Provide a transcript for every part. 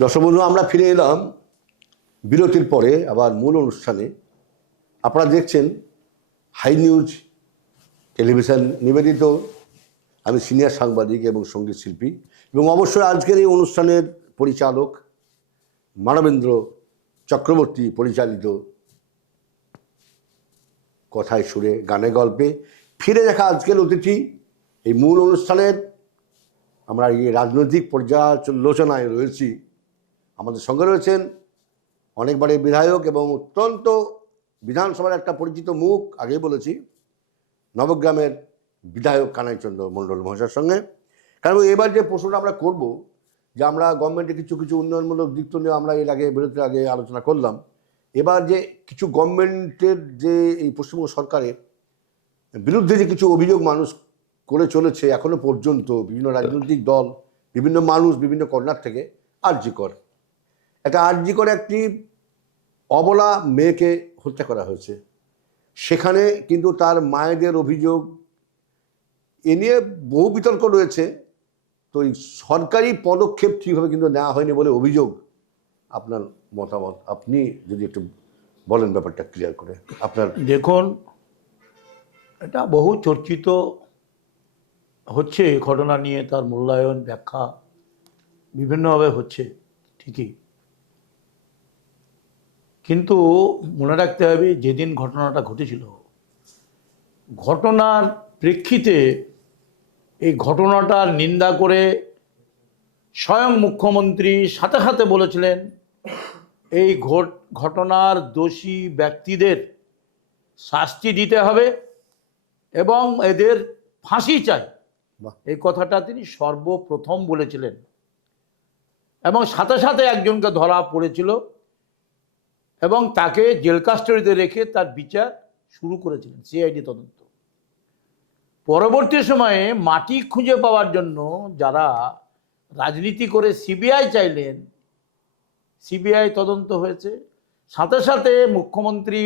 দর্শক বন্ধু, আমরা ফিরে এলাম বিরতির পরে আবার মূল অনুষ্ঠানে। আপনারা দেখছেন হাই নিউজ টেলিভিশন নিবেদিত। আমি সিনিয়র সাংবাদিক এবং সঙ্গীত শিল্পী, এবং অবশ্যই আজকের এই অনুষ্ঠানের পরিচালক মানবেন্দ্র চক্রবর্তী পরিচালিত কথায় সুরে গানে গল্পে ফিরে দেখা আজকের অতিথি। এই মূল অনুষ্ঠানের আমরা এই রাজনৈতিক পর্যালোচনায় রয়েছি। আমাদের সঙ্গে রয়েছেন অনেকবারের বিধায়ক এবং অত্যন্ত বিধানসভার একটা পরিচিত মুখ, আগেই বলেছি, নবগ্রামের বিধায়ক কানাইচন্দ্র মণ্ডল মহাশয়ের সঙ্গে। কারণ এবার যে প্রশ্নটা আমরা করব, যে আমরা গভর্নমেন্টের কিছু কিছু উন্নয়নমূলক দিক তো নিয়ে আমরা এর আগে বিরতির আগে আলোচনা করলাম। এবার যে কিছু গভর্নমেন্টের যে এই পশ্চিমবঙ্গ সরকারের বিরুদ্ধে যে কিছু অভিযোগ মানুষ করে চলেছে এখনো পর্যন্ত, বিভিন্ন রাজনৈতিক দল, বিভিন্ন মানুষ, বিভিন্ন কর্নার থেকে, আরজিকর একটি অবলা মেয়েকে হত্যা করা হয়েছে। সেখানে কিন্তু তার মায়েদের অভিযোগ, এ নিয়ে বহু বিতর্ক রয়েছে। তো এই সরকারি পদক্ষেপ ঠিকভাবে কিন্তু নেওয়া হয়নি বলে অভিযোগ। আপনার মতামত, আপনি যদি একটু বলেন ব্যাপারটা ক্লিয়ার করে। আপনার দেখুন, এটা বহু চর্চিত হচ্ছে ঘটনা নিয়ে, তার মূল্যায়ন ব্যাখ্যা বিভিন্নভাবে হচ্ছে ঠিকই, কিন্তু মনে রাখতে হবে যেদিন ঘটনাটা ঘটেছিল, ঘটনার প্রেক্ষিতে এই ঘটনাটার নিন্দা করে স্বয়ং মুখ্যমন্ত্রী সাথে সাথে বলেছিলেন এই ঘটনার দোষী ব্যক্তিদের শাস্তি দিতে হবে এবং এদের ফাঁসি চাই। এই কথাটা তিনি সর্বপ্রথম বলেছিলেন, এবং সাথে সাথে একজনকে ধরা পড়েছিল এবং তাকে জেল কাস্টডিতে রেখে তার বিচার শুরু করেছিলেন, সিআইডি তদন্ত। পরবর্তী সময়ে মাটি খুঁজে পাওয়ার জন্য যারা রাজনীতি করে সিবিআই চাইলেন, সিবিআই তদন্ত হয়েছে। সাথে সাথে মুখ্যমন্ত্রী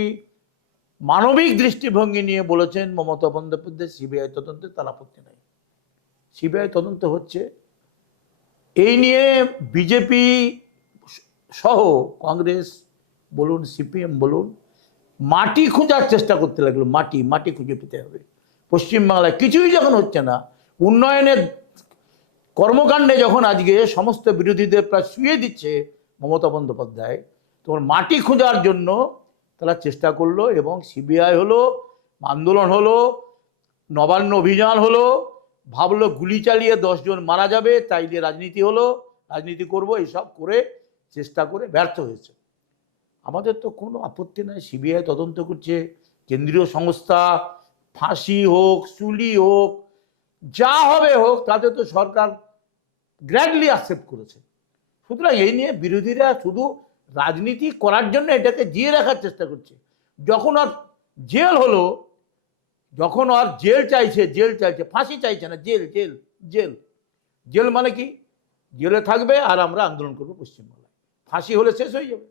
মানবিক দৃষ্টিভঙ্গি নিয়ে বলেছেন মমতা বন্দ্যোপাধ্যায় সিবিআই তদন্তে তার আপত্তি নাই, সিবিআই তদন্ত হচ্ছে। এই নিয়ে বিজেপি সহ কংগ্রেস বলুন, সিপিএম বলুন, মাটি খোঁজার চেষ্টা করতে লাগলো। মাটি খুঁজে পেতে হবে। পশ্চিমবাংলায় কিছুই যখন হচ্ছে না, উন্নয়নের কর্মকাণ্ডে যখন আজকে সমস্ত বিরোধীদের প্রায় শুয়ে দিচ্ছে মমতা বন্দ্যোপাধ্যায়, তখন মাটি খোঁজার জন্য তারা চেষ্টা করলো, এবং সিবিআই হলো, আন্দোলন হলো, নবান্ন অভিযান হলো, ভাবলো গুলি চালিয়ে 10 জন মারা যাবে, তাই দিয়ে রাজনীতি হলো, রাজনীতি করব, এইসব করে চেষ্টা করে ব্যর্থ হয়েছে। আমাদের তো কোনো আপত্তি নাই, সিবিআই তদন্ত করছে, কেন্দ্রীয় সংস্থা, ফাঁসি হোক, চুলি হোক, যা হবে হোক, তাতে তো সরকার গ্র্যান্ডলি অ্যাকসেপ্ট করেছে। সুতরাং এই নিয়ে বিরোধীরা শুধু রাজনীতি করার জন্য এটাকে জিয়ে রাখার চেষ্টা করছে। যখন আর জেল হলো, যখন আর জেল চাইছে, ফাঁসি চাইছে না, জেল জেল জেল জেল মানে কি? জেলে থাকবে আর আমরা আন্দোলন করবো পশ্চিমবাংলায়, ফাঁসি হলে শেষ হয়ে যাবে।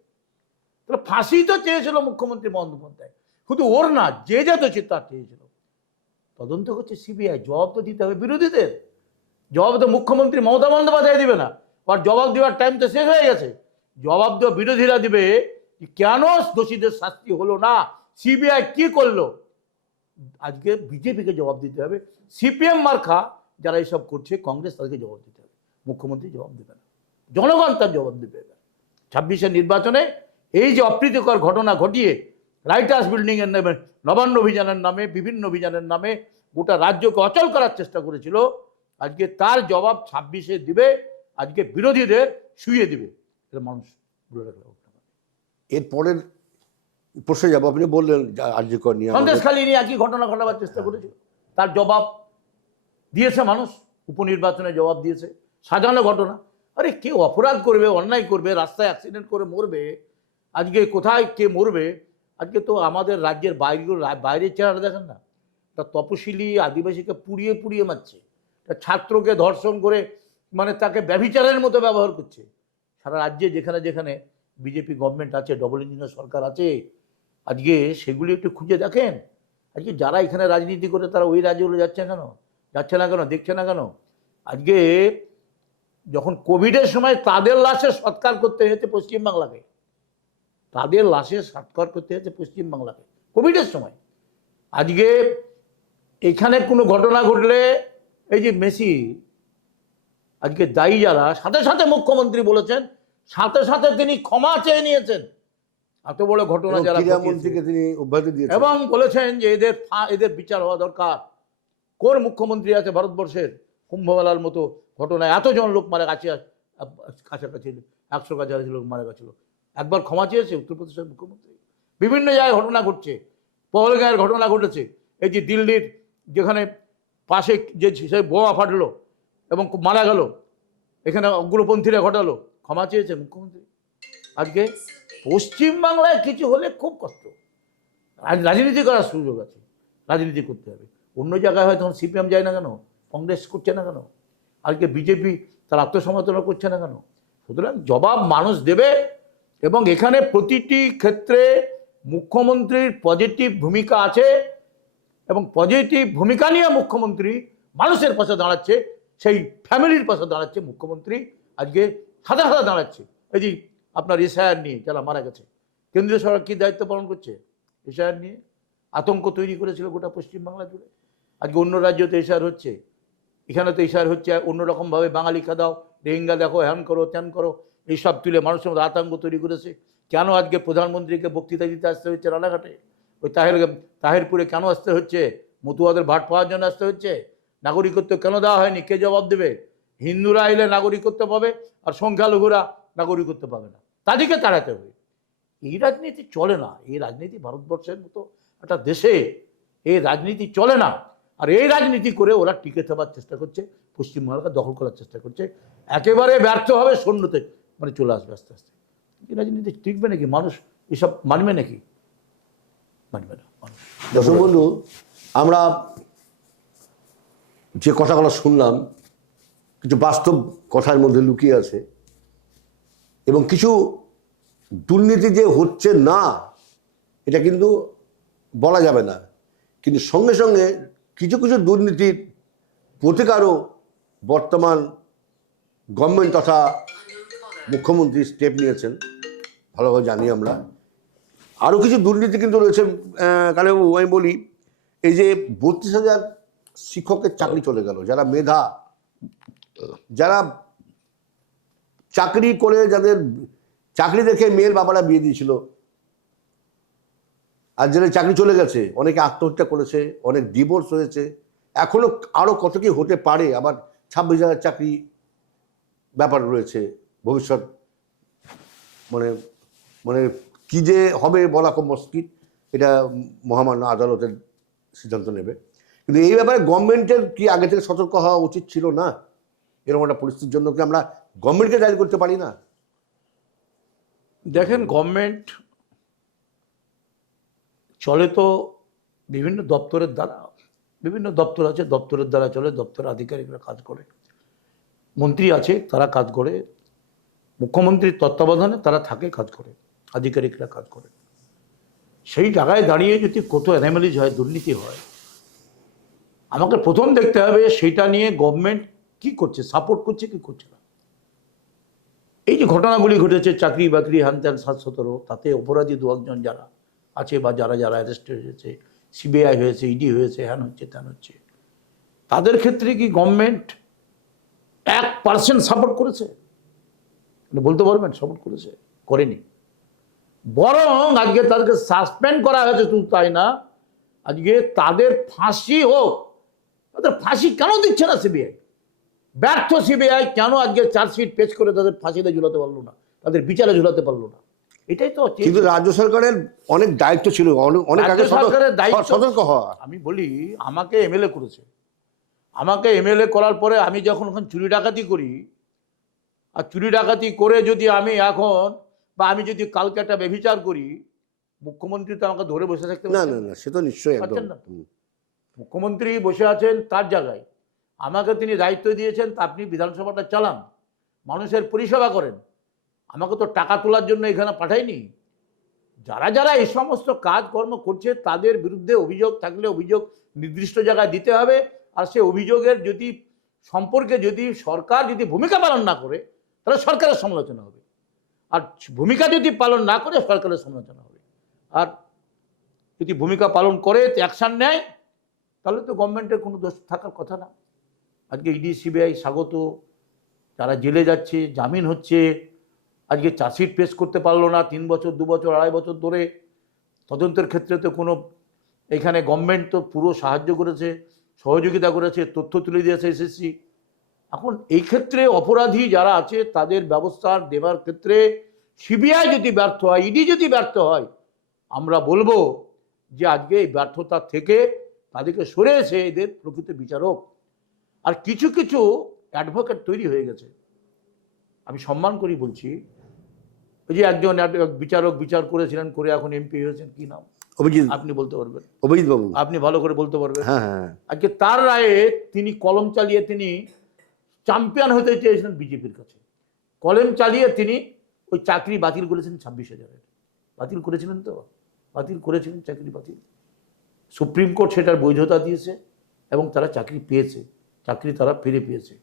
তাহলে ফাঁসি তো চেয়েছিল মুখ্যমন্ত্রী বন্দ্যোপাধ্যায়, শুধু ওর না, যে দোষী তার চেয়েছিল। তদন্ত করছে সিবিআই, জবাব তো দিতে হবে বিরোধীদের। জবাব তো মুখ্যমন্ত্রী মমতা বন্দ্যোপাধ্যায় দিবে না, আর জবাব দেওয়ার টাইম তো শেষ হয়ে গেছে। জবাব দেওয়া বিরোধীরা দিবে, কেন দোষীদের শাস্তি হলো না, সিবিআই কি করলো। আজকে বিজেপিকে জবাব দিতে হবে, সিপিএম মার্কা যারা এইসব করছে, কংগ্রেস তাদেরকে জবাব দিতে হবে। মুখ্যমন্ত্রী জবাব দেবে না, জনগণ তার জবাব দেবে। 26-এর নির্বাচনে এই যে অপ্রীতিকর ঘটনা ঘটিয়ে রাইটার্স বিল্ডিং এর নামে, নবান্ন অভিযানের নামে, বিভিন্ন অভিযানের নামে গোটা রাজ্যকে অচল করার চেষ্টা করেছিল, আজকে তার জবাব 26-এ দিবে। আজকে বিরোধীদের শুয়ে দিবে, এটা মানুষ বলে রাখবে। এরপরের প্রশ্নে যাবো। আপনি বললেন আরজিকর নিয়ে, সন্দেশখালী নিয়ে একই ঘটনা ঘটাবার চেষ্টা করেছিল, তার জবাব দিয়েছে মানুষ, উপনির্বাচনে জবাব দিয়েছে। সাজানো ঘটনা। আরে কেউ অপরাধ করবে, অন্যায় করবে, রাস্তায় অ্যাক্সিডেন্ট করে মরবে, আজকে কোথায় কে মরবে। আজকে তো আমাদের রাজ্যের বাইরের চেহারা দেখেন না, তা তপশিলি আদিবাসীকে পুড়িয়ে পুড়িয়ে মারছে, তা ছাত্রকে ধর্ষণ করে মানে তাকে ব্যভিচারের মতো ব্যবহার করছে। সারা রাজ্যে যেখানে যেখানে বিজেপি গভর্নমেন্ট আছে, ডবল ইঞ্জিনের সরকার আছে, আজকে সেগুলি একটু খুঁজে দেখেন। আজকে যারা এখানে রাজনীতি করে তারা ওই রাজ্যগুলো যাচ্ছে না কেন, দেখছে না কেন? আজকে যখন কোভিডের সময় তাদের লাশে সৎকার করতে হয়েছে পশ্চিমবাংলাকে, তাদের লাশে সৎকার করতে হয়েছে পশ্চিমবাংলাকে কোভিডের সময়। আজকে এখানে কোনো ঘটনা ঘটলে এই যে মেসি, আজকে দায়ী যারা, সাথে সাথে মুখ্যমন্ত্রী বলেছেন, সাথে সাথে তিনি ক্ষমা চেয়ে নিয়েছেন এত বড় ঘটনা যারা ক্রীড়ামন্ত্রীকে তিনি অব্যাহতি দিয়েছেন এবং বলেছেন যে এদের বিচার হওয়া দরকার। কোন মুখ্যমন্ত্রী আছে ভারতবর্ষের কুম্ভমেলার মতো ঘটনায় এতজন লোক মারা গেছে, কাছাকাছি 100 কাছাকাছি লোক মারা গেছিল, একবার ক্ষমা চেয়েছে উত্তরপ্রদেশের মুখ্যমন্ত্রী? বিভিন্ন জায়গায় ঘটনা ঘটছে, পহলগাঁয়ের ঘটনা ঘটেছে, এই যে দিল্লির যেখানে পাশে যে সেই বোমা ফাটলো এবং মারা গেল, এখানে অগ্রপন্থীরা ঘটালো, ক্ষমা চেয়েছে মুখ্যমন্ত্রী। আজকে পশ্চিমবাংলায় কিছু হলে খুব কষ্ট, রাজনীতি করার সুযোগ আছে, রাজনীতি করতে হবে। অন্য জায়গায় হয় তখন সিপিএম যায় না কেন, কংগ্রেস করছে না কেন, আজকে বিজেপি তার আত্মসমর্থন করছে না কেন? সুতরাং জবাব মানুষ দেবে এবং এখানে প্রতিটি ক্ষেত্রে মুখ্যমন্ত্রীর পজিটিভ ভূমিকা আছে এবং পজিটিভ ভূমিকা নিয়ে মুখ্যমন্ত্রী মানুষের পাশে দাঁড়াচ্ছে, সেই ফ্যামিলির পাশে দাঁড়াচ্ছে মুখ্যমন্ত্রী, আজকে সাথে সাথে দাঁড়াচ্ছে। এই যে আপনার এসআইআর নিয়ে যারা মারা গেছে, কেন্দ্রীয় সরকার কী দায়িত্ব পালন করছে? এসআইআর নিয়ে আতঙ্ক তৈরি করেছিল গোটা পশ্চিমবাংলা জুড়ে। আজকে অন্য রাজ্যতে এসআইআর হচ্ছে, এখানে তো এসআইআর হচ্ছে অন্যরকমভাবে, বাঙালি খাদাও, রোহিঙ্গা দেখো, হ্যান করো ত্যান করো, এইসব তুলে মানুষের মধ্যে আতঙ্ক তৈরি করেছে। কেন আজকে প্রধানমন্ত্রীকে বক্তৃতা দিতে আসতে হচ্ছে রানাঘাটে? ওই তাহিরপুরে কেন আসতে হচ্ছে? মতুয়াদের ভাট পাওয়ার জন্য আসতে হচ্ছে? নাগরিকত্ব কেন দেওয়া হয়নি? কে জবাব দেবে? হিন্দুরা এলে নাগরিকত্ব পাবে আর সংখ্যালঘুরা নাগরিকত্ব পাবে না, তাদেরকে তাড়াতে হবে। এই রাজনীতি চলে না, এই রাজনীতি ভারতবর্ষের মতো একটা দেশে এই রাজনীতি চলে না। আর এই রাজনীতি করে ওরা টিকে থাকার চেষ্টা করছে, পশ্চিমবাংলাকে দখল করার চেষ্টা করছে, একেবারে ব্যর্থ হবে, শূন্যতে মানে চলে আসবে আস্তে আস্তে। এই রাজনীতি টিকবে নাকি? মানুষ এসব মানবে নাকি? মানবে না। দর্শক বন্ধু, আমরা যে কথাগুলো শুনলাম কিছু বাস্তব কথার মধ্যে লুকিয়ে আছে এবং কিছু দুর্নীতি যে হচ্ছে না এটা কিন্তু বলা যাবে না, কিন্তু সঙ্গে সঙ্গে কিছু কিছু দুর্নীতির প্রতিকারও বর্তমান গভর্নমেন্ট তথা মুখ্যমন্ত্রী স্টেপ নিয়েছেন, ভালোভাবে জানি আমরা। আরও কিছু দুর্নীতি কিন্তু রয়েছে। কালেবাবু, আমি বলি, এই যে 32,000 শিক্ষকের চাকরি চলে গেল, যারা মেধা, যারা চাকরি করে, যাদের চাকরি দেখে মেয়ের বাবারা বিয়ে দিয়েছিল, আর যাদের চাকরি চলে গেছে, অনেকে আত্মহত্যা করেছে, অনেক ডিভোর্স হয়েছে, এখনো আরও কত কি হতে পারে। আবার 26,000 চাকরি ব্যাপার রয়েছে, ভবিষ্যৎ মানে মানে কি যে হবে বলা খুব মুশকিল, এটা মহামান্য আদালতের সিদ্ধান্ত নেবে। কিন্তু এই ব্যাপারে গভর্নমেন্টের কি আগে থেকে সতর্ক হওয়া উচিত ছিল না? এরকম একটা পরিস্থিতির জন্য কি আমরা গভর্নমেন্টকে দায়ী করতে পারি না? দেখেন, গভর্নমেন্ট চলে তো বিভিন্ন দপ্তরের দ্বারা, বিভিন্ন দপ্তর আছে, দপ্তরের দ্বারা চলে, দপ্তরের আধিকারিকরা কাজ করে, মন্ত্রী আছে তারা কাজ করে, মুখ্যমন্ত্রীর তত্ত্বাবধানে তারা থাকে, কাজ করে, আধিকারিকরা কাজ করে। সেই জায়গায় দাঁড়িয়ে যদি কত অ্যানোমালিজ হয়, দুর্নীতি হয়, আমাকে প্রথম দেখতে হবে সেইটা নিয়ে গভর্নমেন্ট কি করছে, সাপোর্ট করছে কি করছে না। এই যে ঘটনাগুলি ঘটেছে, চাকরি বাকরি হ্যান ত্যান 7-17, তাতে অপরাধী 2-1 যারা আছে বা যারা যারা অ্যারেস্ট হয়েছে, সিবিআই হয়েছে, ইডি হয়েছে, হ্যান হচ্ছে ত্যান হচ্ছে, তাদের ক্ষেত্রে কি গভর্নমেন্ট 1% সাপোর্ট করেছে? বলতে পারবেন সাপোর্ট করেছে? করেনি। বরং আজকে তাদেরকে সাসপেন্ড করা হয়েছে, শুধু তাই না, আজকে তাদের ফাঁসি হোক। তাদের ফাঁসি কেন দিচ্ছে না সিবিআই? ব্যর্থ সিবিআই কেন আজকে চার্জশিট পেশ করে তাদের ফাঁসিতে ঝুলাতে পারলো না, তাদের বিচারে ঝুলাতে পারলো না? এটাই তো। কিন্তু রাজ্য সরকারের অনেক দায়িত্ব ছিল, অনেক আগে সতর্ক হওয়া। আমি বলি, আমাকে এমএলএ করেছে, আমাকে এমএলএ করার পরে আমি যখন ওখানে চুরি ডাকাতি করি, আর চুরি ডাকাতি করে যদি আমি এখন বা আমি যদি কালকে একটা ব্যভিচার করি, মুখ্যমন্ত্রী তো আমাকে ধরে বসে থাকতে না, না, না, সে তো নিশ্চয়ই একদম। মুখ্যমন্ত্রী বসে আছেন তার জায়গায়, আমাকে তিনি দায়িত্ব দিয়েছেন, তা আপনি বিধানসভাটা চালান, মানুষের পরিষেবা করেন। আমাকে তো টাকা তোলার জন্য এখানে পাঠায়নি। যারা যারা এই সমস্ত কাজকর্ম করছে তাদের বিরুদ্ধে অভিযোগ থাকলে অভিযোগ নির্দিষ্ট জায়গায় দিতে হবে, আর সে অভিযোগের যদি সম্পর্কে যদি সরকার যদি ভূমিকা পালন না করে তাহলে সরকারের সমালোচনা হবে, আর ভূমিকা যদি পালন না করে সরকারের সমালোচনা হবে। আর যদি ভূমিকা পালন করে অ্যাকশান নেয় তাহলে তো গভর্নমেন্টের কোনো দোষ থাকার কথা না। আজকে ইডি সিবিআই স্বাগত, যারা জেলে যাচ্ছে, জামিন হচ্ছে, আজকে চার্জশিট পেশ করতে পারলো না 3 বছর 2 বছর 2.5 বছর ধরে, তদন্তের ক্ষেত্রে তো কোনো, এখানে গভর্নমেন্ট তো পুরো সাহায্য করেছে, সহযোগিতা করেছে, তথ্য তুলে দিয়েছে এসএসসি। এখন এই ক্ষেত্রে অপরাধী যারা আছে তাদের ব্যবস্থা দেওয়ার ক্ষেত্রে সিবিআই যদি ব্যর্থ হয়, ইডি যদি ব্যর্থ হয়, আমরা বলবো যে আজকে এই ব্যর্থতা থেকে তাদেরকে সরে এসে এদের প্রকৃত বিচারক। আর কিছু কিছু অ্যাডভোকেট তৈরি হয়ে গেছে, আমি সম্মান করি বলছি, ওই যে একজন বিচারক বিচার করেছিলেন, করে এখন এমপি হয়েছেন, কি নাম, অভিজিৎ, আপনি বলতে পারবেন, অভিজিৎ বাবু, আপনি ভালো করে বলতে পারবেন। হ্যাঁ হ্যাঁ, আজকে তার রায়ে তিনি কলম চালিয়ে তিনি চ্যাম্পিয়ন হতে চেয়েছিলেন বিজেপির কাছে, কলম চালিয়ে তিনি ওই চাকরি বাতিল করেছেন 26,000-এর, বাতিল করেছিলেন, তো বাতিল করেছিলেন, চাকরি বাতিল। সুপ্রিম কোর্ট সেটার বৈধতা দিয়েছে এবং তারা চাকরি পেয়েছে, চাকরি তারা ফিরে পেয়েছে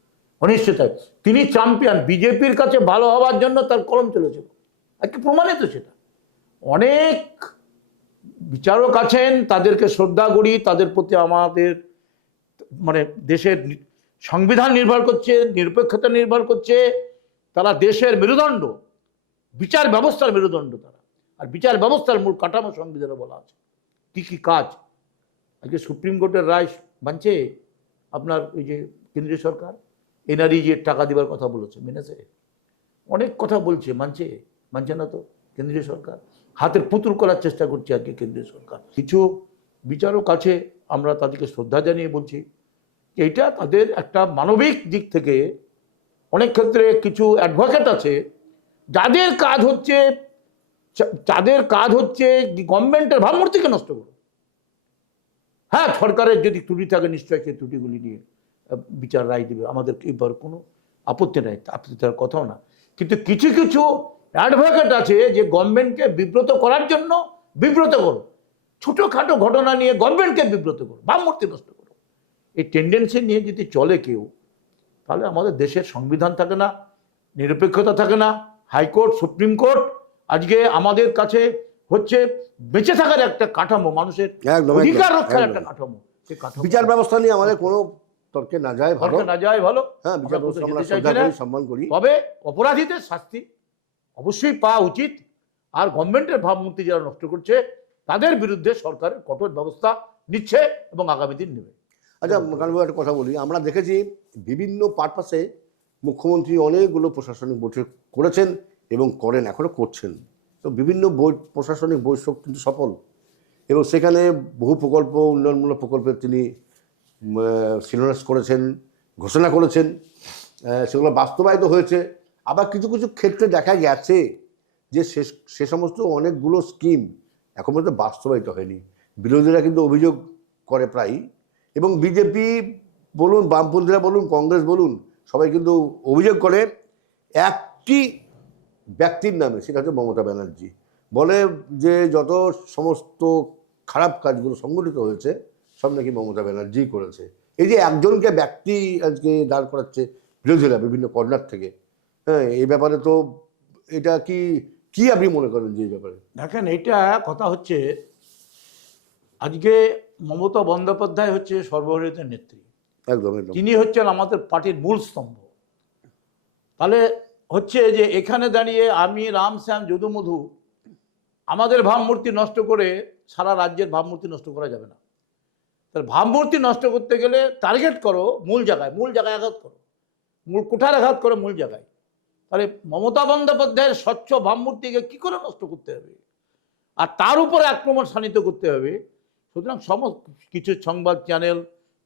অনিশ্চয়তায়। তিনি চ্যাম্পিয়ন, বিজেপির কাছে ভালো হওয়ার জন্য তার কলম চলেছিল, আজকে প্রমাণিত সেটা। অনেক বিচারক আছেন, তাদেরকে শ্রদ্ধা করি, তাদের প্রতি আমাদের মানে দেশের সংবিধান নির্ভর করছে, নিরপেক্ষতা নির্ভর করছে, তারা দেশের মেরুদণ্ড, বিচার ব্যবস্থার মেরুদণ্ড তারা। আর বিচার ব্যবস্থার মূল কাঠামো সংবিধানে বলা আছে কি কি কাজ। আজকে সুপ্রিম কোর্টের রায় মানছে আপনার ওই যে কেন্দ্রীয় সরকার, এনআরই যে টাকা দেওয়ার কথা বলেছে, মেনেছে? অনেক কথা বলছে, মানছে? মানছে না তো কেন্দ্রীয় সরকার, হাতের পুতুল করার চেষ্টা করছে আজকে কেন্দ্রীয় সরকার। কিছু বিচারক আছে, আমরা তাদেরকে শ্রদ্ধা জানিয়ে বলছি এইটা তাদের একটা মানবিক দিক থেকে। অনেক ক্ষেত্রে কিছু অ্যাডভোকেট আছে যাদের কাজ হচ্ছে গভর্নমেন্টের ভাবমূর্তিকে নষ্ট করো। হ্যাঁ, সরকারের যদি ত্রুটি থাকে নিশ্চয়ই সেই ত্রুটিগুলি নিয়ে বিচার রায় দেবে, আমাদের এবার কোনো আপত্তি নেই, আপত্তি থাকার কথাও না। কিন্তু কিছু কিছু অ্যাডভোকেট আছে যে গভর্নমেন্টকে বিব্রত করার জন্য বিব্রত করো, ছোটোখাটো ঘটনা নিয়ে গভর্নমেন্টকে বিব্রত করো, ভাবমূর্তি নষ্ট করো, এই টেন্ডেন্সি নিয়ে যদি চলে কেউ, তাহলে আমাদের দেশের সংবিধান থাকে না, নিরপেক্ষতা থাকে না। হাইকোর্ট, সুপ্রিম কোর্ট আজকে আমাদের কাছে হচ্ছে বেঁচে থাকার একটা কাঠামো, মানুষের অধিকার রক্ষার একটা কাঠামো। সেই কাঠামো, বিচার ব্যবস্থা নিয়ে আমাদের কোনো তর্কে না যায় ভালো, না যায় ভালো। হ্যাঁ, বিচার ব্যবস্থা আমরা শ্রদ্ধা করি, সম্মান করি, তবে অপরাধীদের শাস্তি অবশ্যই পাওয়া উচিত। আর গভর্নমেন্টের ভাবমূর্তি যারা নষ্ট করছে তাদের বিরুদ্ধে সরকারের কঠোর ব্যবস্থা নিচ্ছে এবং আগামী দিন নেবে। আচ্ছা, কারণ একটা কথা বলি, আমরা দেখেছি বিভিন্ন পারপাসে মুখ্যমন্ত্রী অনেকগুলো প্রশাসনিক বৈঠক করেছেন এবং করেন, এখনও করছেন। তো বিভিন্ন প্রশাসনিক বৈঠক কিন্তু সফল, এবং সেখানে বহু প্রকল্প, উন্নয়নমূলক প্রকল্পের তিনি শিলান্যাস করেছেন, ঘোষণা করেছেন, সেগুলো বাস্তবায়িত হয়েছে। আবার কিছু কিছু ক্ষেত্রে দেখা গেছে যে সে সমস্ত অনেকগুলো স্কিম এখন পর্যন্ত বাস্তবায়িত হয়নি। বিরোধীরা কিন্তু অভিযোগ করে প্রায়, এবং বিজেপি বলুন, বামপন্থীরা বলুন, কংগ্রেস বলুন, সবাই কিন্তু অভিযোগ করে একটি ব্যক্তির নামে, সেটা হচ্ছে মমতা ব্যানার্জি। বলে যে যত সমস্ত খারাপ কাজগুলো সংগঠিত হয়েছে সব নাকি মমতা ব্যানার্জি করেছে। এই যে একজনকে ব্যক্তি আজকে দাঁড় করাচ্ছে বিরোধীরা বিভিন্ন কর্নার থেকে, হ্যাঁ, এই ব্যাপারে তো এটা কি আপনি মনে করেন যে এই ব্যাপারে? দেখেন, এটা কথা হচ্ছে আজকে মমতা বন্দ্যোপাধ্যায় হচ্ছে সর্বভারতীয় নেত্রী, একদম একদম, তিনি হচ্ছেন আমাদের পার্টির মূল স্তম্ভ। তাহলে হচ্ছে যে এখানে দাঁড়িয়ে আমি রাম শ্যাম যদু মধু আমাদের ভাবমূর্তি নষ্ট করে সারা রাজ্যের ভাবমূর্তি নষ্ট করা যাবে না। তাহলে ভাবমূর্তি নষ্ট করতে গেলে টার্গেট করো মূল জায়গায় আঘাত করো, মূল কোঠার আঘাত করো মূল জায়গায়। তাহলে মমতা বন্দ্যোপাধ্যায়ের স্বচ্ছ ভাবমূর্তিকে কি করে নষ্ট করতে হবে আর তার উপরে আক্রমণ শানিত করতে হবে। সুতরাং কিছু সংবাদ চ্যানেল,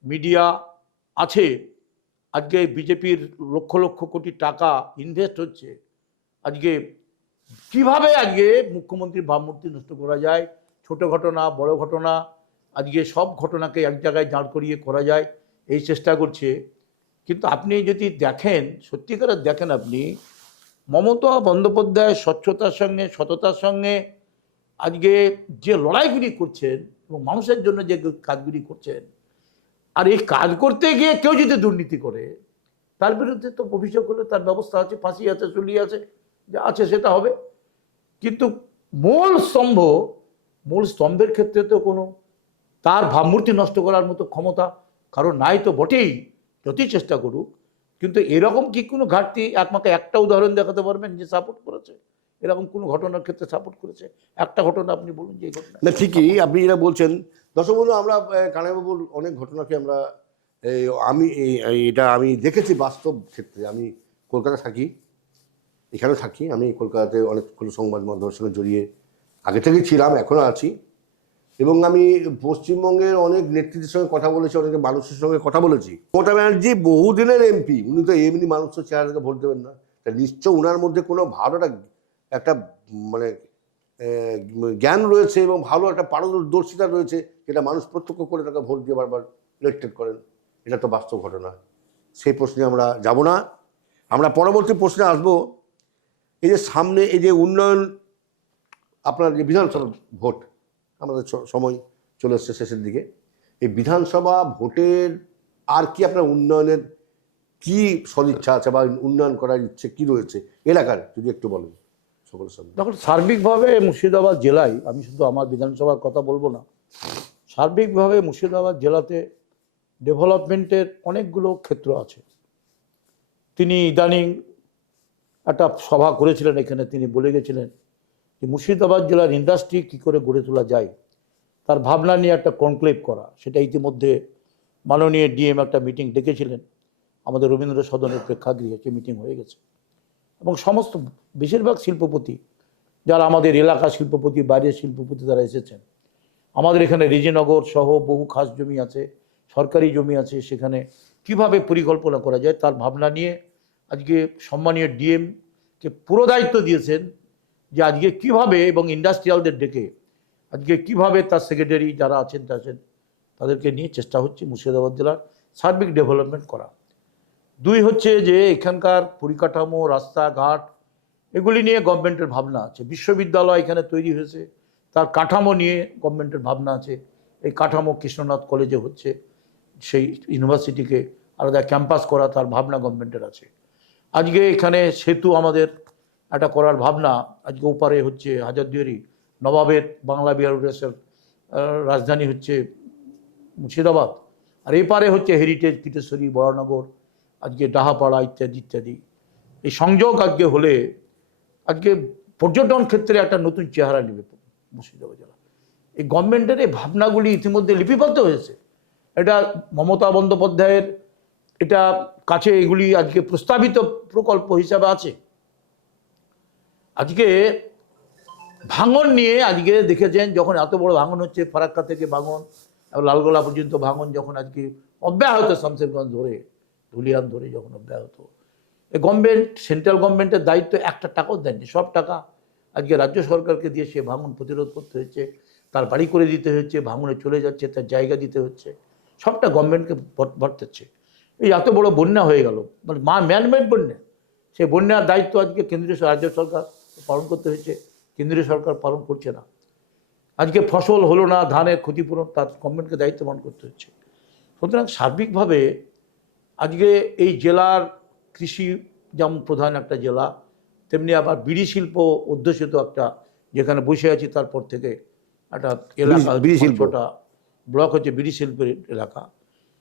মিডিয়া আছে, আজকে বিজেপির লক্ষ লক্ষ কোটি টাকা ইনভেস্ট হচ্ছে আজকে কিভাবে আজকে মুখ্যমন্ত্রীর ভাবমূর্তি নষ্ট করা যায়, ছোট ঘটনা বড় ঘটনা, আজকে সব ঘটনাকে এক জায়গায় দাঁড় করিয়ে করা যায় এই চেষ্টা করছে। কিন্তু আপনি যদি দেখেন, সত্যিকারের দেখেন, আপনি মমতা বন্দ্যোপাধ্যায় স্বচ্ছতার সঙ্গে, সততার সঙ্গে আজকে যে লড়াইগুলি করছেন এবং মানুষের জন্য যে কাজগুলি করছেন, আর এই কাজ করতে গিয়ে কেউ যদি দুর্নীতি করে তার বিরুদ্ধে তো অভিযোগ হলে তার ব্যবস্থা আছে, ফাঁসি আছে, চুলি আছে, যা আছে সেটা হবে। কিন্তু মূল স্তম্ভের ক্ষেত্রে তো কোনো তার ভাবমূর্তি নষ্ট করার মতো ক্ষমতা কারণ নাই তো বটেই, যতই চেষ্টা করুক। কিন্তু এরকম কি কোনো ঘাটতি আমাকে একটা উদাহরণ দেখাতে পারবেন যে সাপোর্ট করেছে? এরকম কোনো ঘটনার ক্ষেত্রে সাপোর্ট করেছে? একটা ঘটনা আপনি বলুন যে এই ঘটনা। না ঠিকই আপনি যেটা বলছেন। দর্শক বন্ধু, আমরা কানাইবাবুর অনেক ঘটনাকে আমরা এটা আমি দেখেছি বাস্তব ক্ষেত্রে। আমি কলকাতা থাকি, এখানেও থাকি। আমি কলকাতাতে অনেকগুলো সংবাদ মাধ্যমের সঙ্গে জড়িয়ে আগে থেকেই ছিলাম, এখনও আছি। এবং আমি পশ্চিমবঙ্গের অনেক নেতৃত্বের সঙ্গে কথা বলেছি, অনেক মানুষের সঙ্গে কথা বলেছি। মমতা ব্যানার্জি বহুদিনের এমপি, উনি তো এমনি মানুষের চেহারাকে ভোট দেবেন না। তা নিশ্চয় উনার মধ্যে কোনো ভালো একটা মানে জ্ঞান রয়েছে এবং ভালো একটা পারদর্শিতা রয়েছে, যেটা মানুষ প্রত্যক্ষ করে তাকে ভোট দিয়ে বারবার ইলেক্টেড করেন। এটা তো বাস্তব ঘটনা। সেই প্রশ্নে আমরা যাব না। আমরা পরবর্তী প্রশ্নে আসবো। এই যে সামনে এই যে উন্নয়ন, আপনার যে বিধানসভা ভোট, আমাদের সময় চলে এসছে শেষের দিকে। এই বিধানসভা ভোটের আর কি আপনার উন্নয়নের কি সদিচ্ছা আছে বা উন্নয়ন করার ইচ্ছে কি রয়েছে এলাকার, যদি একটু বলেন সকলের সামনে। দেখুন, সার্বিকভাবে মুর্শিদাবাদ জেলায়, আমি শুধু আমার বিধানসভার কথা বলবো না, সার্বিকভাবে মুর্শিদাবাদ জেলাতে ডেভেলপমেন্টের অনেকগুলো ক্ষেত্র আছে। তিনি ইদানিং একটা সভা করেছিলেন এখানে, তিনি বলে গেছিলেন যে মুর্শিদাবাদ জেলার ইন্ডাস্ট্রি কী করে গড়ে তোলা যায় তার ভাবনা নিয়ে একটা কনক্লেভ করা। সেটা ইতিমধ্যে মাননীয় ডিএম একটা মিটিং ডেকেছিলেন আমাদের রবীন্দ্র সদনের প্রেক্ষাগৃহে, যে মিটিং হয়ে গেছে। এবং সমস্ত বেশিরভাগ শিল্পপতি যারা আমাদের এলাকা শিল্পপতি, বাইরের শিল্পপতি তারা এসেছেন। আমাদের এখানে রিজিনগর সহ বহু খাস জমি আছে, সরকারি জমি আছে, সেখানে কিভাবে পরিকল্পনা করা যায় তার ভাবনা নিয়ে আজকে সম্মানীয় ডিএমকে পুরো দায়িত্ব দিয়েছেন যে আজকে কিভাবে, এবং ইন্ডাস্ট্রিয়ালদের ডেকে আজকে কিভাবে তার সেক্রেটারি যারা আছেন তাদেরকে নিয়ে চেষ্টা হচ্ছে মুর্শিদাবাদ জেলার সার্বিক ডেভেলপমেন্ট করা। দুই হচ্ছে যে এখানকার পরিকাঠামো, রাস্তাঘাট, এগুলি নিয়ে গভর্নমেন্টের ভাবনা আছে। বিশ্ববিদ্যালয় এখানে তৈরি হয়েছে, তার কাঠামো নিয়ে গভর্নমেন্টের ভাবনা আছে। এই কাঠামো কৃষ্ণনাথ কলেজে হচ্ছে, সেই ইউনিভার্সিটিকে আলাদা ক্যাম্পাস করা তার ভাবনা গভর্নমেন্টের আছে। আজকে এখানে সেতু আমাদের একটা করার ভাবনা। আজকে ওপারে হচ্ছে হাজারদুয়ারি, নবাবের বাংলা বিহার রাজধানী হচ্ছে মুর্শিদাবাদ, আর এপারে হচ্ছে হেরিটেজ, কিটেশ্বরী, বরানগর, আজকে ডাহাপাড়া ইত্যাদি ইত্যাদি। এই সংযোগ আজকে হলে আজকে পর্যটন ক্ষেত্রে একটা নতুন চেহারা নেবে মুর্শিদাবাদ জেলা। এই গভর্নমেন্টের এই ভাবনাগুলি ইতিমধ্যে লিপিবদ্ধ হয়েছে। এটা মমতা বন্দ্যোপাধ্যায়ের এটা কাছে এগুলি আজকে প্রস্তাবিত প্রকল্প হিসাবে আছে। আজকে ভাঙন নিয়ে আজকে দেখেছেন, যখন এত বড় ভাঙন হচ্ছে, ফারাক্কা থেকে ভাঙন, লালগোলা পর্যন্ত ভাঙন, যখন আজকে অব্যাহত শামসেরগঞ্জ ধরে, ধুলিয়ান ধরে যখন অব্যাহত, এই গভর্নমেন্ট, সেন্ট্রাল গভর্নমেন্টের দায়িত্ব একটা টাকাও দেননি। সব টাকা আজকে রাজ্য সরকারকে দিয়ে সে ভাঙন প্রতিরোধ করতে হচ্ছে, তার বাড়ি করে দিতে হচ্ছে, ভাঙনে চলে যাচ্ছে, তার জায়গা দিতে হচ্ছে, সবটা গভর্নমেন্টকে ভরতেছে। এই এত বড় বন্যা হয়ে গেল, মানে ম্যানমেড বন্যা, সেই বন্যার দায়িত্ব আজকে কেন্দ্রীয় রাজ্য সরকার পালন করতে হয়েছে, কেন্দ্রীয় সরকার পালন করছে না। আজকে ফসল হলো না, ধানের ক্ষতিপূরণ তার গভর্নমেন্টকে দায়িত্ব পালন করতে হচ্ছে। সুতরাং সার্বিকভাবে আজকে এই জেলার কৃষি যেমন প্রধান একটা জেলা, তেমনি আবার বিড়ি শিল্প অধ্যুষিত একটা, যেখানে বসে আছি তারপর থেকে একটা এলাকা, বিড়ি শিল্প ব্লক হচ্ছে বিড়ি শিল্পের এলাকা।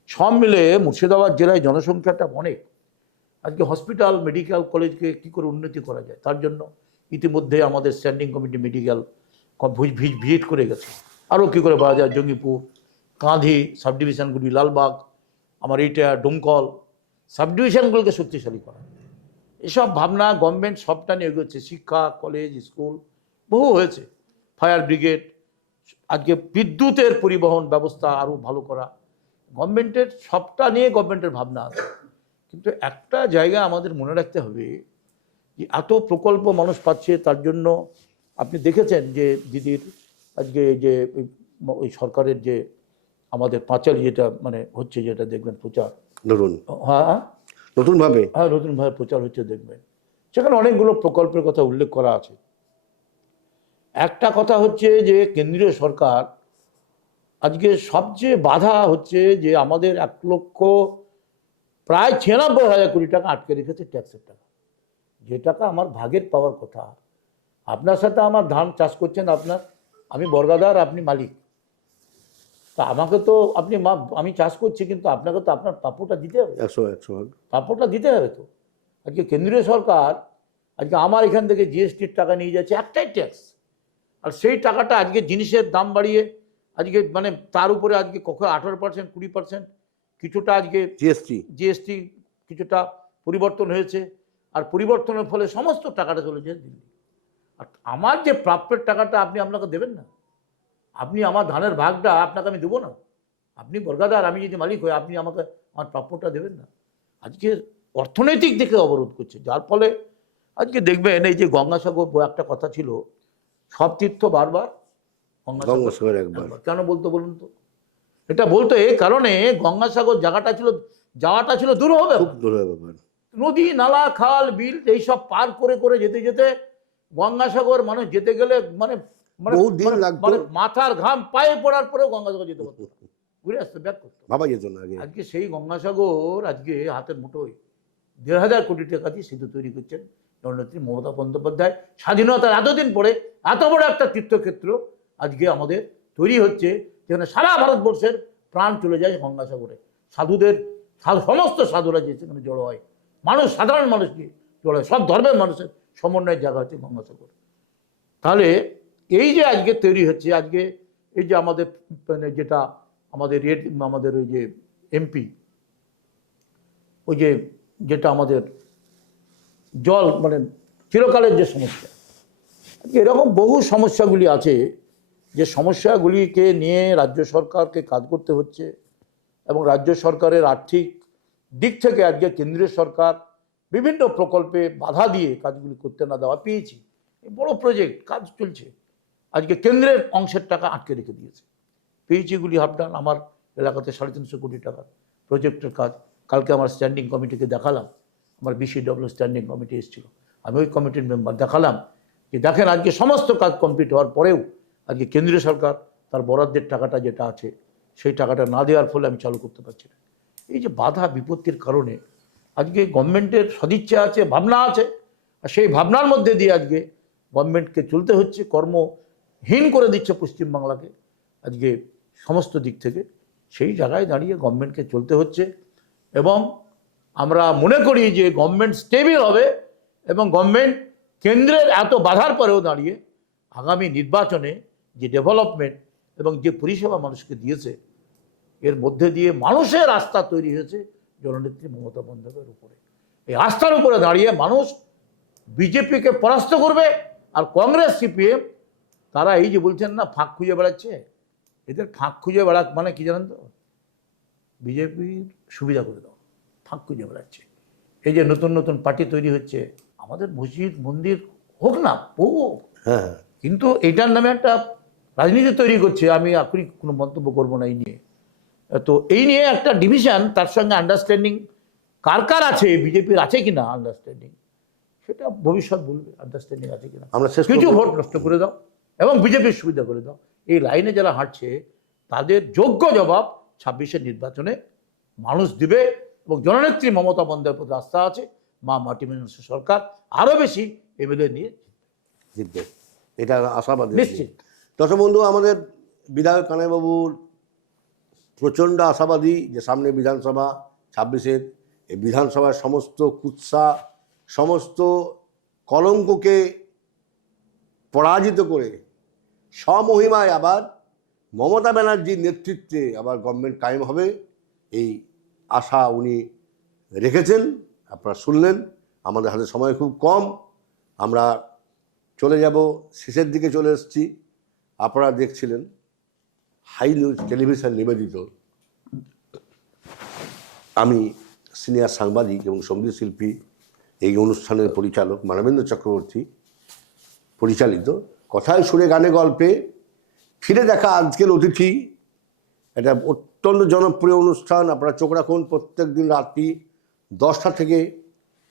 সব মিলে মুর্শিদাবাদ জেলায় জনসংখ্যাটা অনেক। আজকে হসপিটাল, মেডিকেল কলেজকে কী করে উন্নতি করা যায় তার জন্য ইতিমধ্যে আমাদের স্ট্যান্ডিং কমিটি মেডিকেল ভিজিট করে গেছে। আরও কী করে পাওয়া যায়, জঙ্গিপুর, কাঁধি সাব ডিভিশনগুলি, লালবাগ, আমার এইটা ডোমকল সাব ডিভিশনগুলোকে শক্তিশালী করা, এসব ভাবনা গভর্নমেন্ট সবটা নিয়ে এগোচ্ছে। শিক্ষা, কলেজ, স্কুল বহু হয়েছে, ফায়ার ব্রিগেড, আজকে বিদ্যুতের পরিবহন ব্যবস্থা আরও ভালো করা, গভর্নমেন্টের সবটা নিয়ে গভর্নমেন্টের ভাবনা আছে। কিন্তু একটা জায়গা আমাদের মনে রাখতে হবে যে এত প্রকল্প মানুষ পাচ্ছে, তার জন্য আপনি দেখেছেন যে দিদির আজকে যে ওই সরকারের যে আমাদের পাঁচালী যেটা মানে হচ্ছে, যেটা দেখবেন প্রচার, ধরুন হ্যাঁ নতুনভাবে নতুনভাবে প্রচার হচ্ছে, দেখবেন সেখানে অনেকগুলো প্রকল্পের কথা উল্লেখ করা আছে। একটা কথা হচ্ছে যে কেন্দ্রীয় সরকার আজকে সবচেয়ে বাধা হচ্ছে যে আমাদের 1,00,000 প্রায় 96,000 কোটি টাকা আটকে রেখেছে ট্যাক্সের টাকা, যে টাকা আমার ভাগের পাওয়ার কথা। আপনার সাথে আমার ধান চাষ করছেন আপনার, আমি বর্গাদার, আপনি মালিক, তা আমাকে তো আপনি আমি চাষ করছি, কিন্তু আপনাকে তো আপনার প্রাপ্যটা দিতে হবে, 100 প্রাপ্যটা দিতে হবে তো। আজকে কেন্দ্রীয় সরকার আজকে আমার এখান থেকে জিএসটির টাকা নিয়ে যাচ্ছে, একটাই ট্যাক্স, আর সেই টাকাটা আজকে জিনিসের দাম বাড়িয়ে আজকে মানে তার উপরে আজকে কখন 18%, 20% কিছুটা আজকে জিএসটি কিছুটা পরিবর্তন হয়েছে, আর পরিবর্তনের ফলে সমস্ত টাকাটা চলে যায় দিল্লি। আর আমার যে প্রাপ্যের টাকাটা আপনি আপনাকে দেবেন না, আপনি আমার ধানের ভাগটা আপনাকে আমি দেবো না, আপনি বর্গাদার, আমি যদি মালিক হই, আপনি আমাকে আমার প্রাপ্যটা দেবেন না। আজকে অর্থনৈতিক দিকে অবরোধ করছে, যার ফলে আজকে দেখবেন এই যে গঙ্গাসাগর একটা কথা ছিল, সব তীর্থ বারবার গঙ্গাসাগর একবার। কেন বলতো বলুন তো? এটা বলতো এই কারণে, গঙ্গাসাগর যাওয়াটা ছিল দুরূহ ব্যাপার। নদী নালা খাল বিল এইসব পার করে করে যেতে যেতে গঙ্গাসাগর মানুষ যেতে গেলে মানে মানে মাথার ঘাম পায়ে পড়ার পরেও গঙ্গাসাগর যেতে পারতো, ঘুরে আসতে ব্যাক করতো, ভাবা যেত না আগে। আজকে সেই গঙ্গাসাগর আজকে হাতের মুঠোয় 1,500 কোটি টাকা দিয়ে সেতু তৈরি করছেন জননেত্রী মমতা বন্দ্যোপাধ্যায়। স্বাধীনতার এতদিন পরে এত বড় একটা তীর্থক্ষেত্র আজকে আমাদের তৈরি হচ্ছে, যেখানে সারা ভারতবর্ষের প্রাণ চলে যায় গঙ্গাসাগরে। সমস্ত সাধুরা যে সেখানে জড়ো হয়, মানুষ, সাধারণ মানুষকে জড়ো হয়, সব ধর্মের মানুষের সমন্বয়ের জায়গা হচ্ছে গঙ্গাসাগর। তাহলে এই যে আজকে তৈরি হচ্ছে, আজকে এই যে আমাদের মানে যেটা আমাদের ওই যে এমপি, ওই যেটা আমাদের জল মানে চিরকালের যে সমস্যা, এরকম বহু সমস্যাগুলি আছে, যে সমস্যাগুলিকে নিয়ে রাজ্য সরকারকে কাজ করতে হচ্ছে, এবং রাজ্য সরকারের আর্থিক দিক থেকে আজকে কেন্দ্রীয় সরকার বিভিন্ন প্রকল্পে বাধা দিয়ে কাজগুলি করতে না দেওয়া, পেয়েছি বড় প্রজেক্ট কাজ চলছে, আজকে কেন্দ্রের অংশের টাকা আটকে রেখে দিয়েছে। পেয়েছিগুলি হাফডান, আমার এলাকাতে 350 কোটি টাকা প্রজেক্টের কাজ। কালকে আমার স্ট্যান্ডিং কমিটিকে দেখালাম, আমার BCW স্ট্যান্ডিং কমিটি এসেছিল, আমি ওই কমিটির মেম্বার, দেখালাম যে দেখেন আজকে সমস্ত কাজ কমপ্লিট হওয়ার পরেও আজকে কেন্দ্রীয় সরকার তার বরাদ্দের টাকাটা যেটা আছে সেই টাকাটা না দেওয়ার ফলে আমি চালু করতে পারছি না। এই যে বাধা বিপত্তির কারণে আজকে গভর্নমেন্টের সদিচ্ছা আছে, ভাবনা আছে, আর সেই ভাবনার মধ্যে দিয়ে আজকে গভর্নমেন্টকে চলতে হচ্ছে, কর্মহীন করে দিচ্ছে পশ্চিমবাংলাকে আজকে সমস্ত দিক থেকে। সেই জায়গায় দাঁড়িয়ে গভর্নমেন্টকে চলতে হচ্ছে, এবং আমরা মনে করি যে গভর্নমেন্ট স্টেবল হবে, এবং গভর্নমেন্ট কেন্দ্রের এত বাধার পরেও দাঁড়িয়ে আগামী নির্বাচনে যে ডেভেলপমেন্ট এবং যে পরিষেবা মানুষকে দিয়েছে, এর মধ্যে দিয়ে মানুষের আস্থা তৈরি হয়েছে জননেত্রী মমতা বন্দ্যোপাধ্যায়ের উপরে। এই আস্থার উপরে দাঁড়িয়ে মানুষ বিজেপিকে পরাস্ত করবে, আর কংগ্রেস CPM তারা এই যে বলছেন না ফাঁক খুঁজে বেড়াচ্ছে, এদের ফাঁক খুঁজে বেড়াক মানে কি জানেন তো? বিজেপির সুবিধা করে দাও, ফাঁক খুঁজে বেড়াচ্ছে। এই যে নতুন নতুন পার্টি তৈরি হচ্ছে, আমাদের মসজিদ মন্দির হোক না হোক, কিন্তু এটার নামে একটা রাজনীতি তৈরি করছে। আমি এখনই কোনো মন্তব্য করবো না এই নিয়ে। তো এই নিয়ে একটা ডিভিশন, তার সঙ্গে আন্ডারস্ট্যান্ডিং কার কার আছে, বিজেপির আছে কিনা আন্ডারস্ট্যান্ডিং, সেটা ভবিষ্যৎ বলবে আন্ডারস্ট্যান্ডিং আছে কিনা। কিছু ভোট নষ্ট করে দাও এবং বিজেপির সুবিধা করে দাও, এই লাইনে যারা হাঁটছে তাদের যোগ্য জবাব 26-এর নির্বাচনে মানুষ দিবে, এবং জননেত্রী মমতা বন্দ্যোপাধ্যায়ের প্রতি আস্থা আছে, মা মাটি মানুষ সরকার আরও বেশি MLA নিয়ে জিতবে, এটা আশাবাদী নিশ্চিত। দর্শক বন্ধু, আমাদের বিধায়ক কানাইবাবুর প্রচণ্ড আশাবাদী যে সামনে বিধানসভা 26-এর, এই বিধানসভার সমস্ত কুৎসা, সমস্ত কলঙ্ককে পরাজিত করে স্বমহিমায় আবার মমতা ব্যানার্জির নেতৃত্বে আবার গভর্নমেন্ট কায়েম হবে, এই আশা উনি রেখেছেন। আপনারা শুনলেন, আমাদের হাতে সময় খুব কম, আমরা চলে যাব, শেষের দিকে চলে এসেছি। আপনারা দেখছিলেন হাই নিউজ টেলিভিশন নিবেদিত। আমি সিনিয়র সাংবাদিক এবং সঙ্গীত শিল্পী, এই অনুষ্ঠানের পরিচালক মানবেন্দ্র চক্রবর্তী পরিচালিত কথায় সুরে গানে গল্পে ফিরে দেখা আজকের অতিথি। এটা অত্যন্ত জনপ্রিয় অনুষ্ঠান, আপনারা চোখ রাখুন। প্রত্যেক দিন রাত্রি 10টা থেকে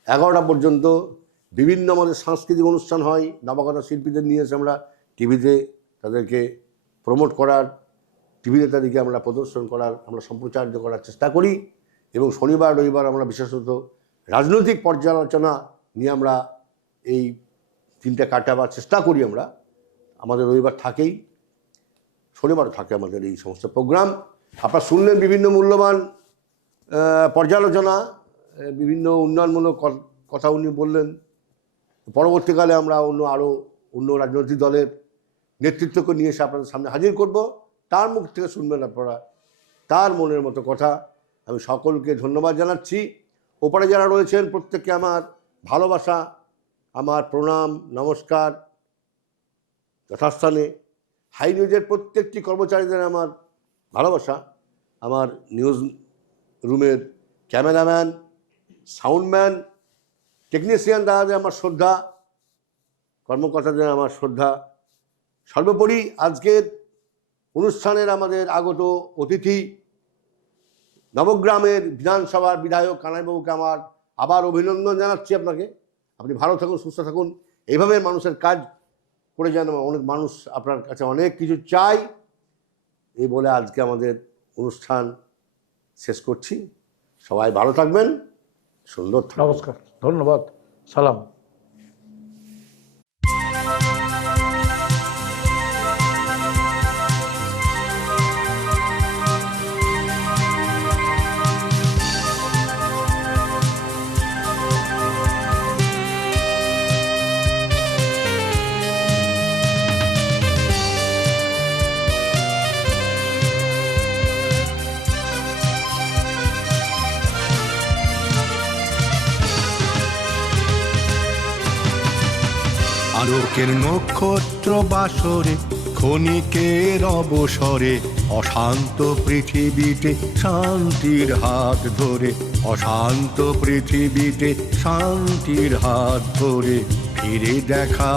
11টা পর্যন্ত বিভিন্ন আমাদের সাংস্কৃতিক অনুষ্ঠান হয়। নবাগত শিল্পীদের নিয়ে এসে আমরা টিভিতে তাদেরকে প্রমোট করার, টিভিতে তাদেরকে আমরা প্রদর্শন করার, আমরা সম্প্রচারিত করার চেষ্টা করি। এবং শনিবার রবিবার আমরা বিশেষত রাজনৈতিক পর্যালোচনা নিয়ে আমরা এই দিনটা কাটাবার চেষ্টা করি। আমাদের রবিবার থাকেই, শনিবারও থাকে আমাদের এই সমস্ত প্রোগ্রাম। আপনারা শুনলেন বিভিন্ন মূল্যবান পর্যালোচনা, বিভিন্ন উন্নয়নমূলক কথা উনি বললেন। পরবর্তীকালে আমরা অন্য রাজনৈতিক দলের নেতৃত্বকে নিয়ে এসে আপনাদের সামনে হাজির করব, তার মুখ থেকে শুনবেন আপনারা তার মনের মতো কথা। আমি সকলকে ধন্যবাদ জানাচ্ছি। ওপারে যারা রয়েছেন প্রত্যেককে আমার ভালোবাসা, আমার প্রণাম, নমস্কার যথাস্থানে। হাই নিউজের প্রত্যেকটি কর্মচারীদের আমার ভালোবাসা, আমার নিউজ রুমের ক্যামেরাম্যান, সাউন্ডম্যান, টেকনিশিয়ান দাদাদের আমার শ্রদ্ধা, কর্মকর্তাদের আমার শ্রদ্ধা। সর্বোপরি আজকের অনুষ্ঠানের আমাদের আগত অতিথি নবগ্রামের বিধানসভার বিধায়ক কানাইবাবুকে আমার আবার অভিনন্দন জানাচ্ছি। আপনি ভালো থাকুন, সুস্থ থাকুন, এইভাবে মানুষের কাজ করে যান। অনেক মানুষ আপনার কাছে অনেক কিছু চাই, এই বলে আজকে আমাদের অনুষ্ঠান শেষ করছি। সবাই ভালো থাকবেন, সুন্দর থাকবেন। নমস্কার, ধন্যবাদ, সালাম। আলোকের নক্ষত্র বাসরে, ক্ষণিকের অবসরে, অশান্ত পৃথিবীতে শান্তির হাত ধরে, অশান্ত পৃথিবীতে শান্তির হাত ধরে ফিরে দেখা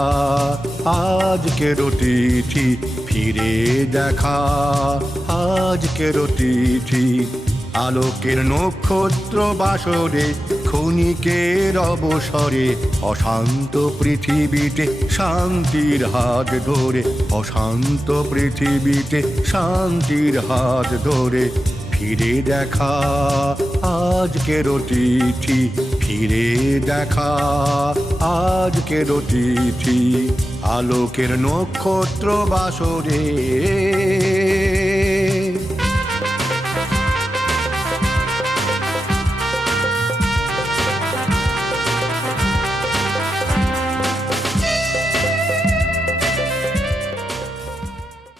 আজকের অতিথি, ফিরে দেখা আজকের অতিথি। আলোকের নক্ষত্র বাসরে, ক্ষণিকের অবসরে, অশান্ত পৃথিবীতে শান্তির হাত ধরে, অশান্ত পৃথিবীতে শান্তির হাত ধরে ফিরে দেখা আজকের অতিথি, ফিরে দেখা আজকের অতিথি। আলোকের নক্ষত্র বাসরে।